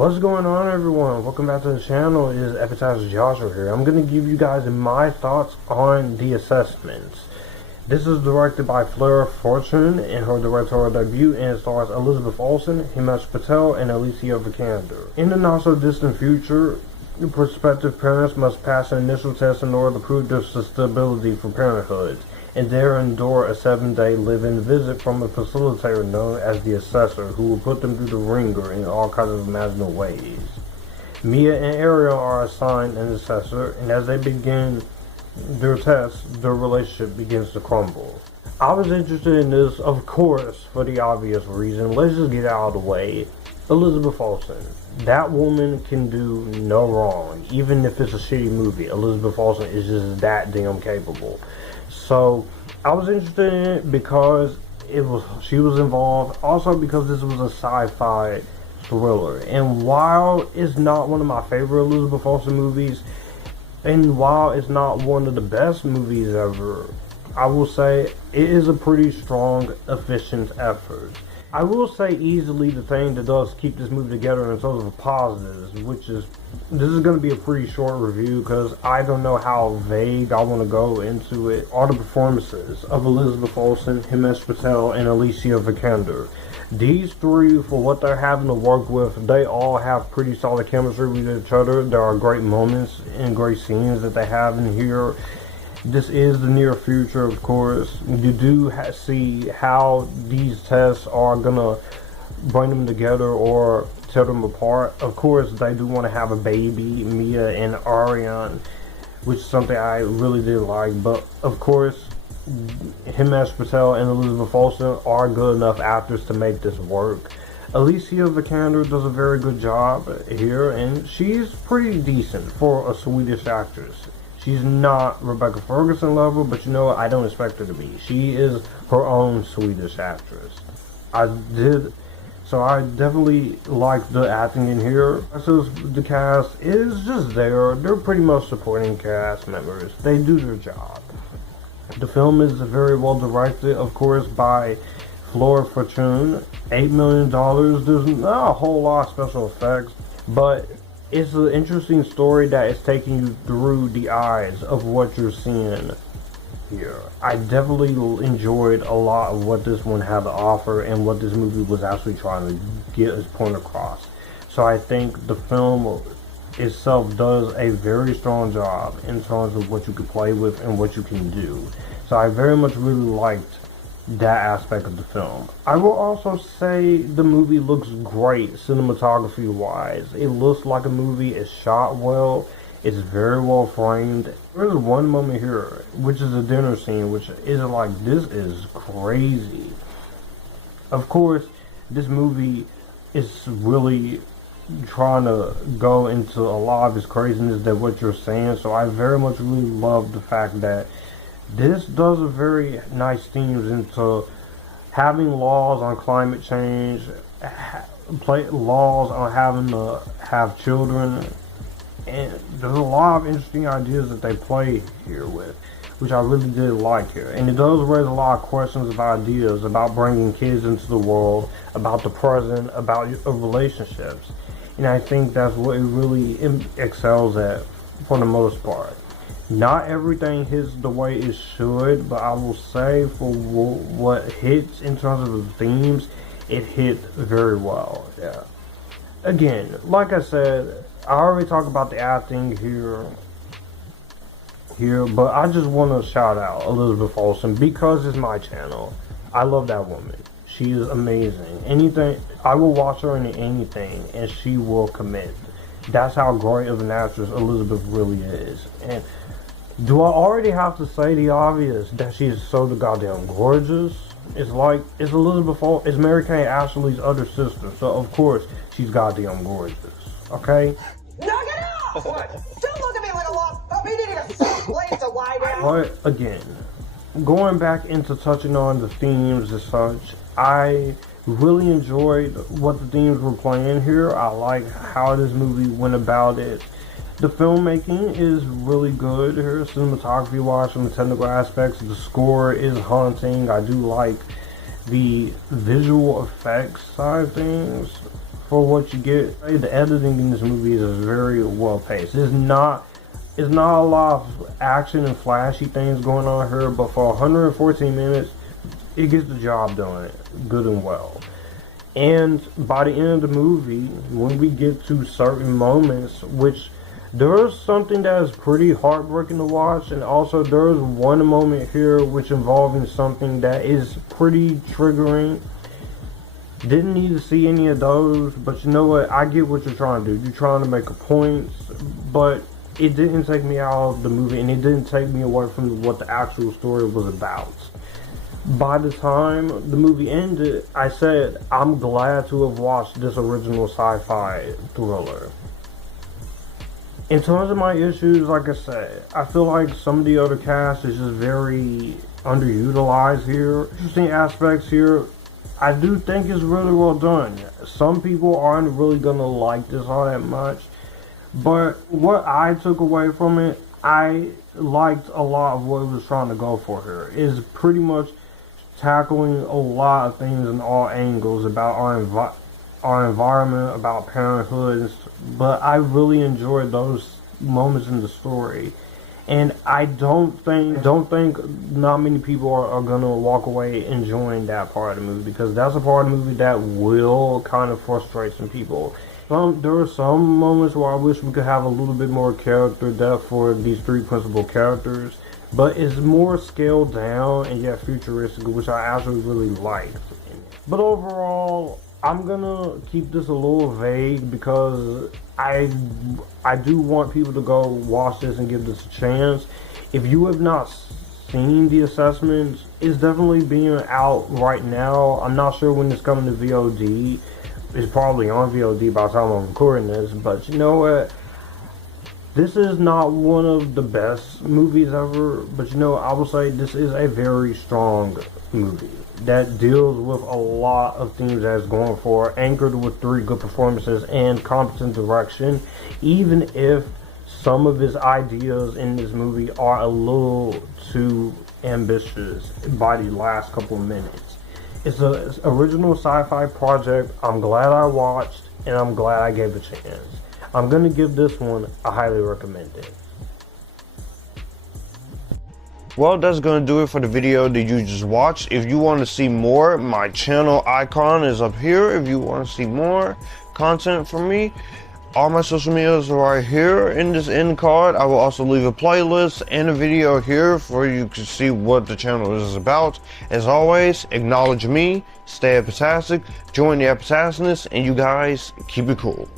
What's going on, everyone? Welcome back to the channel. It is Epictastic Joshua here. I'm going to give you guys my thoughts on The Assessments. This is directed by Fleur Fortuné in her directorial debut and stars Elizabeth Olsen, Himesh Patel, and Alicia Vikander. In the not-so-distant future, prospective parents must pass an initial test in order to prove their suitability for parenthood, and there endure a 7-day live-in visit from a facilitator known as the assessor, who will put them through the ringer in all kinds of imaginable ways. Mia and Ariel are assigned an assessor, and as they begin their tests, their relationship begins to crumble. I was interested in this, of course, for the obvious reason. Let's just get out of the way. Elizabeth Olsen. That woman can do no wrong. Even if it's a shitty movie, Elizabeth Olsen is just that damn capable. So I was interested in it because she was involved, also because this was a sci-fi thriller. And while it's not one of my favorite Elizabeth Olsen movies, and while it's not one of the best movies ever, I will say it is a pretty strong, efficient effort. I will say easily the thing that does keep this movie together in terms of positives, this is going to be a pretty short review because I don't know how vague I want to go into it, are the performances of Elizabeth Olsen, Himesh Patel, and Alicia Vikander. These three, for what they're having to work with, they all have pretty solid chemistry with each other. There are great moments and great scenes that they have in here. This is the near future, of course. You do see how these tests are gonna bring them together or tear them apart. Of course, they do want to have a baby, Mia and Ariane, which is something I really did like. But of course, Himesh Patel and Elizabeth Olsen are good enough actors to make this work. Alicia Vikander does a very good job here, and she's pretty decent for a Swedish actress. She's not Rebecca Ferguson level, but you know what? I don't expect her to be. She is her own Swedish actress. I definitely like the acting in here. So the cast is just there. They're pretty much supporting cast members. They do their job. The film is very well directed, of course, by Fleur Fortuné. $8 million. There's not a whole lot of special effects, but it's an interesting story that is taking you through the eyes of what you're seeing here. I definitely enjoyed a lot of what this one had to offer and what this movie was actually trying to get its point across. So I think the film itself does a very strong job in terms of what you can play with and what you can do. So I very much really liked that aspect of the film. I will also say the movie looks great cinematography wise. It looks like a movie, it's shot well, it's very well framed. There's one moment here, which is a dinner scene, which is like, this is crazy. Of course, this movie is really trying to go into a lot of its craziness that what you're saying, so I very much really love the fact that this does a very nice themes into having laws on climate change, laws on having to have children, and there's a lot of interesting ideas that they play here with, which I really did like here. And it does raise a lot of questions of ideas about bringing kids into the world, about the present, about relationships. And I think that's what it really excels at for the most part. Not everything hits the way it should, but I will say for what hits in terms of the themes, it hit very well. Yeah. Again, like I said, I already talked about the acting here, but I just want to shout out Elizabeth Olsen because it's my channel. I love that woman. She is amazing. Anything, I will watch her in anything, and she will commit. That's how great of an actress Elizabeth really is. And do I already have to say the obvious that she is so goddamn gorgeous? It's like, it's Elizabeth Olsen, it's Mary-Kate Ashley's other sister, so of course she's goddamn gorgeous. Okay? Knock it off! What? Don't look at me like a lost puppy. You need a safe place to lie down. But again, going back into touching on the themes and such, I really enjoyed what the themes were playing here. I like how this movie went about it. The filmmaking is really good here, cinematography wise, from the technical aspects. The score is haunting. I do like the visual effects side of things. for what you get. The editing in this movie is very well paced. It's not a lot of action and flashy things going on here, but for 114 minutes, it gets the job done good and well. And by the end of the movie, when we get to certain moments, which there's something that is pretty heartbreaking to watch, and also there's one moment here which involving something that is pretty triggering. Didn't need to see any of those, but you know what? I get what you're trying to do. You're trying to make a point, but it didn't take me out of the movie, and it didn't take me away from what the actual story was about. By the time the movie ended, I said, I'm glad to have watched this original sci-fi thriller. In terms of my issues, like I said, I feel like some of the other cast is just very underutilized here. Interesting aspects here, I do think it's really well done. Some people aren't really gonna like this all that much, but what I took away from it, I liked a lot of what it was trying to go for here. It's pretty much tackling a lot of things in all angles about our environment, about parenthood, but I really enjoyed those moments in the story. And I don't think not many people are gonna walk away enjoying that part of the movie, because that's a part of the movie that will kind of frustrate some people. There are some moments where I wish we could have a little bit more character depth for these three principal characters, but it's more scaled down and yet futuristic, which I actually really liked. But overall, I'm gonna keep this a little vague because I do want people to go watch this and give this a chance. If you have not seen The Assessments, it's definitely being out right now. I'm not sure when it's coming to VOD. It's probably on VOD by the time I'm recording this, but you know what? This is not one of the best movies ever, but you know, I will say this is a very strong movie that deals with a lot of themes that it's going for, anchored with 3 good performances and competent direction, even if some of his ideas in this movie are a little too ambitious by the last couple of minutes. It's an original sci-fi project I'm glad I watched, and I'm glad I gave it a chance. I'm going to give this one a highly recommended. Well, that's going to do it for the video that you just watched. If you want to see more, my channel icon is up here. If you want to see more content from me, all my social medias are right here in this end card. I will also leave a playlist and a video here for you to see what the channel is about. As always, acknowledge me, stay Epictastic, join the Epictasticness, and you guys keep it cool.